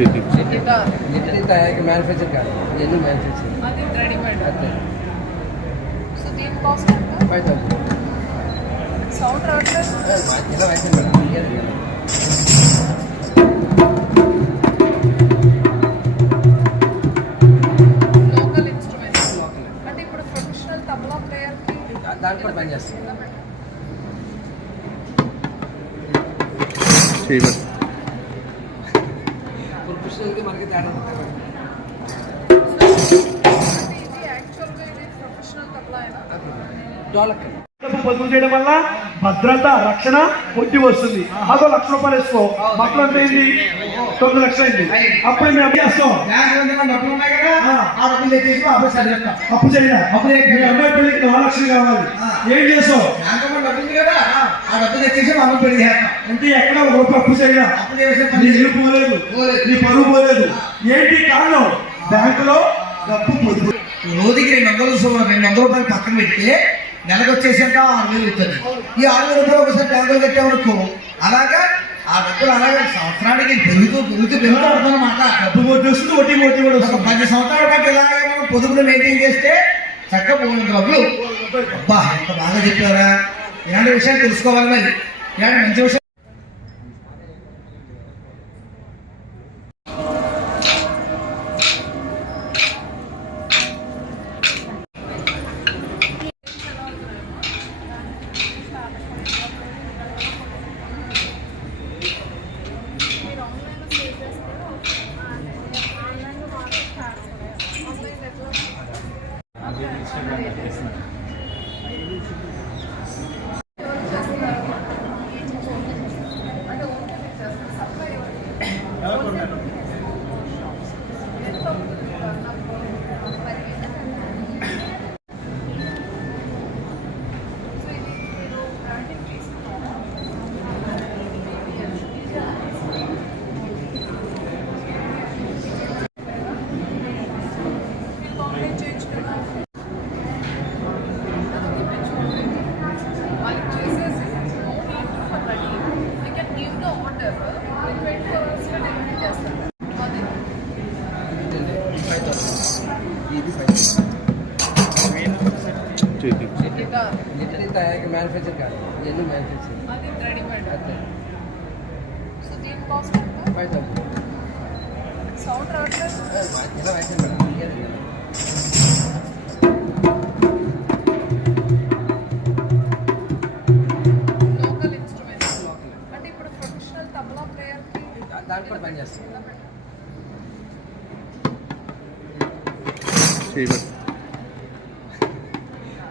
Guitar guitar తయారీ manufacture కాదు ఇవన్నీ మ్యానుఫ్యాక్చర్ అది రెడీమేడ్ అంతే సో దీని కాస్ట్ ఎంత ఫైవ్ థౌసండ్ సౌండ్ రావట్లేదు ఎలా అయితే మేడం ఇయ్యాలి కదా. Local instruments local. అంటే ఇప్పుడు ప్రొఫెషనల్ తబలా ప్లేయర్కి దా- దానికి కూడా పని చేస్తాం ప్రొఫెషనల్కి మనకి తేడా ఉంటుంది మేడం. అంటే ఇది యాక్చువల్గా ఇది ప్రొఫెషనల్ తబలా అయినా డోలక్ డబ్బు పొదుపు చేయడం వల్ల భద్రత రక్షణ పొట్టి వస్తుంది. అదో లక్ష రూపాయలు వేసుకో. మొత్తం ఎంత అయింది తొమ్మిది లక్షలు అయింది. అప్పుడు మేము అభ్యాసం అప్పు చేయడా? అప్పుడు మీ అమ్మాయి పెళ్ళికి నాలుగు లక్షలు కావాలి. ఏం చేసావు ఆ డబ్బులు తెచ్చేసి మా అమ్మ పెళ్ళి చేస్తాం. అంటే ఎక్కడ ఒక రూపాయి అప్పు చేసే నీ ఇల్లు పోలేదు. నీ పరువు పోలేదు. ఏంటి కారణం? బ్యాంకులో డబ్బు పొదుపు రోజుకి రెండు వందలు సుమారు రెండు వందల రూపాయలు పక్కన పెడితే నెలకు వచ్చేసాక ఆరు వేలు అవుతుంది ఈ ఆరు వేల రూపాయలు ఒకసారి బ్యాంకులో కట్టామనుకో అలాగా? ఆ డబ్బులు అలాగే సంవత్సరానికి పెరుగుతూ పెరుగుతూ పెరుగుతూ ఉంటుందన్నమాట డబ్బు పోటీ వస్తుంది వడ్డీ పోటీ కూడా ఒక పది సంవత్సరాల పాటు ఇలాగే మనం పొదుపులు మెయింటైన్ చేస్తే చక్కగా పోయిన డబ్బులు. అబ్బా ఎంత బాగా చెప్పారా? ఇలాంటి విషయాలు తెలుసుకోవాలి మరి. ఇలాంటి మంచి విషయం need for ready you can give the order twenty four అవర్స్లో డెలివరీ చేస్తారు అది ఫైవ్ థౌసండ్ ఇది ఫైవ్ థౌసండ్ గిటార్ గిటార్ తయారీ మ్యానుఫ్యాక్చర్ కాదు ఇవన్నీ మ్యానుఫ్యాక్చర్ అది రెడీమేడ్ అంతే సో దీని కాస్ట్ ఎంత ఫైవ్ థౌసండ్ సౌండ్ రావట్లేదు ఎలా అయితే మేడం తబలా ప్లేయర్ కూడా పని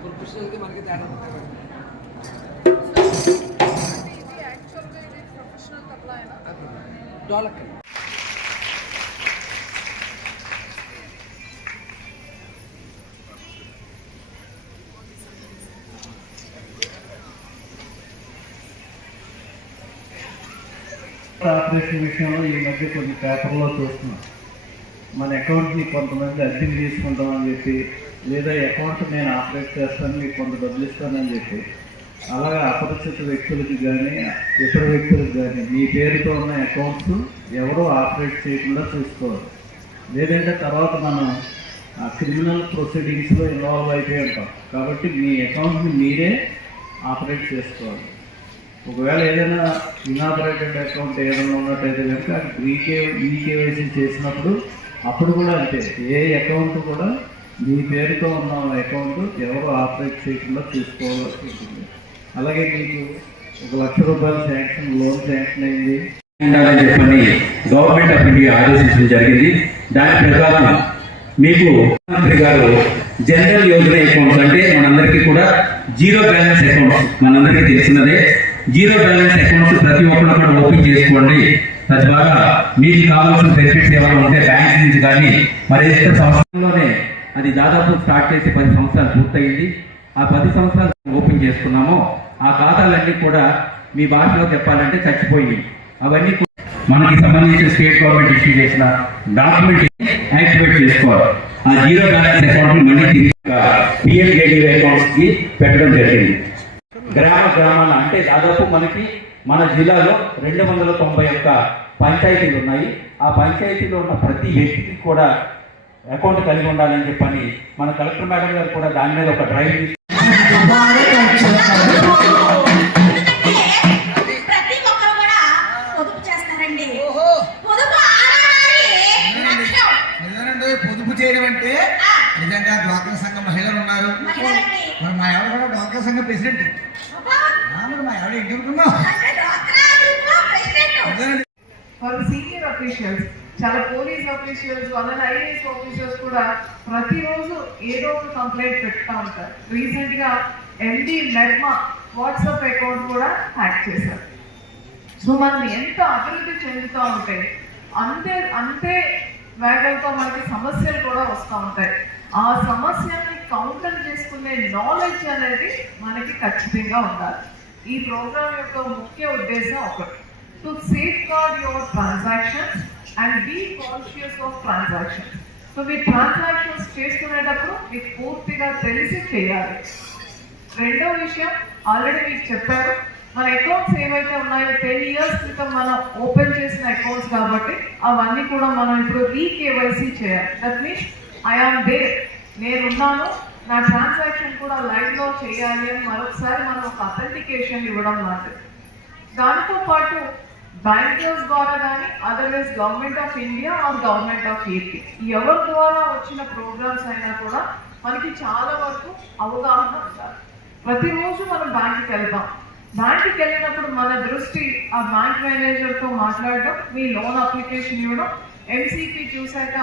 ప్రొఫెషనల్కి మనకి తేడా ఇది ఇది ప్రొఫెషనల్ తబలా అయినా డోలక్. ఆపరేషన్ విషయంలో ఈ మధ్య కొన్ని పేపర్లో చూస్తున్నాం. మన అకౌంట్ని కొంతమంది అద్దెకి తీసుకుంటామని చెప్పి లేదా అకౌంట్ నేను ఆపరేట్ చేస్తాను మీకు కొంత డబ్బులు ఇస్తానని చెప్పి. అలాగే అపరిచిత వ్యక్తులకి కానీ ఇతర వ్యక్తులకు కానీ మీ పేరుతో ఉన్న అకౌంట్స్ ఎవరూ ఆపరేట్ చేయకుండా చూసుకోవాలి. లేదంటే తర్వాత మనం క్రిమినల్ ప్రొసీడింగ్స్లో ఇన్వాల్వ్ అయిపోయి ఉంటాం. కాబట్టి మీ అకౌంట్ని మీరే ఆపరేట్ చేసుకోవాలి. ఒకవేళ ఏదైనా ఇన్ఆపరేటెడ్ అకౌంట్ ఏదైనా ఉన్నట్టయితే కనుక అది రీకే ఈకేవైసీ చేసినప్పుడు అప్పుడు కూడా అంతే. ఏ అకౌంట్ కూడా మీ పేరుతో ఉన్న అకౌంట్ ఎవరు ఆపరేట్ చేయకుండా చూసుకోవాల్సి ఉంటుంది. అలాగే మీకు ఒక లక్ష రూపాయల శాంక్షన్ లోన్ శాంక్షన్ అయింది. ఉండాలని చెప్పని గవర్నమెంట్ ఆఫ్ ఇండియా ఆదేశించడం జరిగింది. దాని ప్రకారం మీకు మంత్రి గారు జనరల్ యోజన అకౌంట్స్ అంటే మనందరికీ కూడా జీరో బ్యాలెన్స్ అకౌంట్స్ మనందరికీ తెలిసినదే. జీరో బ్యాలెన్స్ అకౌంట్స్ ప్రతి ఒక్కరు కూడా ఓపెన్ చేసుకోండి. తద్వారా మీకు కావాల్సిన బెనిఫిట్స్ ఏమైనా ఉంటే బ్యాంక్ నుంచి కానీ మరి ఇతర సంవత్సరంలోనే అది దాదాపు స్టార్ట్ చేసి పది సంవత్సరాలు పూర్తయింది. ఆ పది సంవత్సరాలు ఓపెన్ చేసుకున్నామో. ఆ ఖాతాలన్నీ కూడా మీ భాషలో చెప్పాలంటే చచ్చిపోయింది అవన్నీ మనకి సంబంధించిన స్టేట్ గవర్నమెంట్ ఇష్యూ చేసిన డాక్యుమెంట్ యాక్టివేట్ చేసుకోవాలి. ఆ జీరో బ్యాలెన్స్ అకౌంట్ మళ్ళీ తిరిగి పిఎంజేడీ అకౌంట్స్కి పెట్టడం జరిగింది. గ్రామ గ్రామాల అంటే దాదాపు మనకి మన జిల్లాలో రెండు వందల తొంభై ఒక్క పంచాయతీలు ఉన్నాయి. ఆ పంచాయతీలో ఉన్న ప్రతి వ్యక్తికి కూడా అకౌంట్ కలిగి ఉండాలని చెప్పని మన కలెక్టర్ మేడం గారు కూడా దాని మీద ఒక డ్రైవ్ పొదుపు చేస్తారండి. ఓహో. పొదుపు ఆడవారి లక్ష్యం నిజమేనండి పొదుపు చేయడం అంటే నిజంగా డ్వాక్రా సంఘం ప్రెసిడెంట్. నిజమేనండి సీనియర్ అఫీషియల్స్ చాలా పోలీస్ అఫీషియల్స్ అలానే ఐఏఎస్ ఆఫీషియల్స్ కూడా ప్రతిరోజు ఏదో ఒక కంప్లైంట్ పెడతా ఉంటారు. రీసెంట్గా ఎండి నెర్మా వాట్సాప్ అకౌంట్ కూడా హ్యాక్ చేశారు. సో మనం ఎంత అభివృద్ధి చెందుతూ ఉంటాయి అంతే అంతే వేగంతో మనకి సమస్యలు కూడా వస్తూ ఉంటాయి. ఆ సమస్యల్ని కౌంటర్ చేసుకునే నాలెడ్జ్ అనేది మనకి ఖచ్చితంగా ఉండాలి. ఈ ప్రోగ్రామ్ యొక్క ముఖ్య ఉద్దేశం ఒకటి. To safeguard your transactions and be conscious of transactions so me transactions చేసుకునేటప్పుడు మీకు పూర్తిగా తెలిసి చేయాలి. రెండో విషయం ఆల్రెడీ మీకు చెప్పారు మన అకౌంట్స్ ఏవైతే ఉన్నాయో టెన్ ఇయర్స్ క్రితం మనం ఓపెన్ చేసిన అకౌంట్స్ కాబట్టి అవన్నీ కూడా మనం ఇప్పుడు రీకేవైసీ చేయాలి. దట్ మీన్స్ ఐఆమ్ దేర్ నేనున్నాను. నా ట్రాన్సాక్షన్ కూడా లైవ్లో చేయాలి అని మరొకసారి మనం ఒక అథెంటికేషన్ ఇవ్వడం లాంటిది. దానితో పాటు బ్యాంకర్స్ ద్వారా కానీ otherwise government of India or government of AP ఎవరి ద్వారా వచ్చిన ప్రోగ్రామ్స్ అయినా కూడా మనకి చాలా వరకు అవగాహన ఉండాలి. ప్రతిరోజు మనం బ్యాంకుకి వెళ్దాం. బ్యాంకుకి వెళ్ళినప్పుడు మన దృష్టి ఆ బ్యాంక్ మేనేజర్తో మాట్లాడడం మీ లోన్ అప్లికేషన్ ఇవ్వడం ఎంసీపీ చూశాక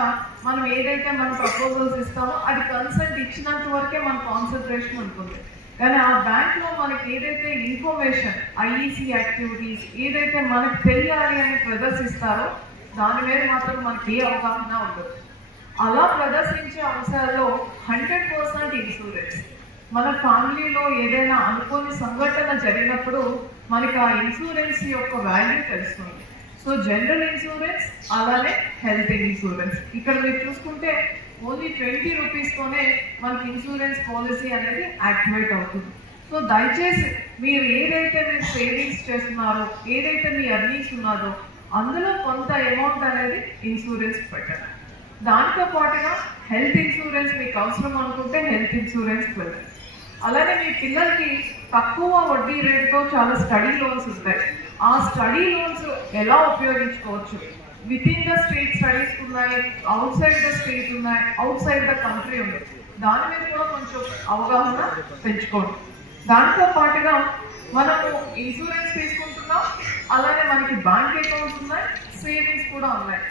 మనం ఏదైతే మన ప్రపోజల్స్ ఇస్తామో అది కన్సల్ట్ ఇచ్చినంత వరకే మన కాన్సన్ట్రేషన్ ఉంటుంది. కానీ ఆ బ్యాంక్లో మనకి ఏదైతే ఇన్ఫర్మేషన్ ఐఈసీ యాక్టివిటీస్ ఏదైతే మనకు తెలియాలి అని ప్రదర్శిస్తారో దాని మీద మాత్రం మనకి ఏ అవగాహన ఉండదు. అలా ప్రదర్శించే అంశాల్లో హండ్రెడ్ పర్సెంట్ ఇన్సూరెన్స్. మన ఫ్యామిలీలో ఏదైనా అనుకోని సంఘటన జరిగినప్పుడు మనకి ఆ ఇన్సూరెన్స్ యొక్క వాల్యూ తెలుస్తుంది. సో జనరల్ ఇన్సూరెన్స్ అలానే హెల్త్ ఇన్సూరెన్స్ ఇక్కడ మీరు చూసుకుంటే ఓన్లీ ట్వంటీ రూపీస్తోనే మనకి ఇన్సూరెన్స్ పాలసీ అనేది యాక్టివేట్ అవుతుంది. సో దయచేసి మీరు ఏదైతే మీరు సేవింగ్స్ చేస్తున్నారో ఏదైతే మీ అర్నింగ్స్ ఉన్నారో అందులో కొంత అమౌంట్ అనేది ఇన్సూరెన్స్ పెట్టండి. దాంతో పాటుగా హెల్త్ ఇన్సూరెన్స్ మీకు అవసరం అనుకుంటే హెల్త్ ఇన్సూరెన్స్ వెళ్ళండి అలానే మీ పిల్లలకి తక్కువ వడ్డీ రేటుతో చాలా స్టడీ లోన్స్ ఉంటాయి. ఆ స్టడీ లోన్స్ ఎలా ఉపయోగించుకోవచ్చు? With in the state studies ఉన్నాయి అవుట్ సైడ్ ద స్టేట్ ఉన్నాయి అవుట్ సైడ్ ద కంట్రీ ఉంది. దాని మీద కూడా కొంచెం అవగాహన పెంచుకోండి. దాంతో పాటుగా మనము ఇన్సూరెన్స్ తీసుకుంటున్నాం అలానే మనకి బ్యాంక్ అకౌంట్స్ ఉన్నాయి సేవింగ్స్ కూడా ఉన్నాయి.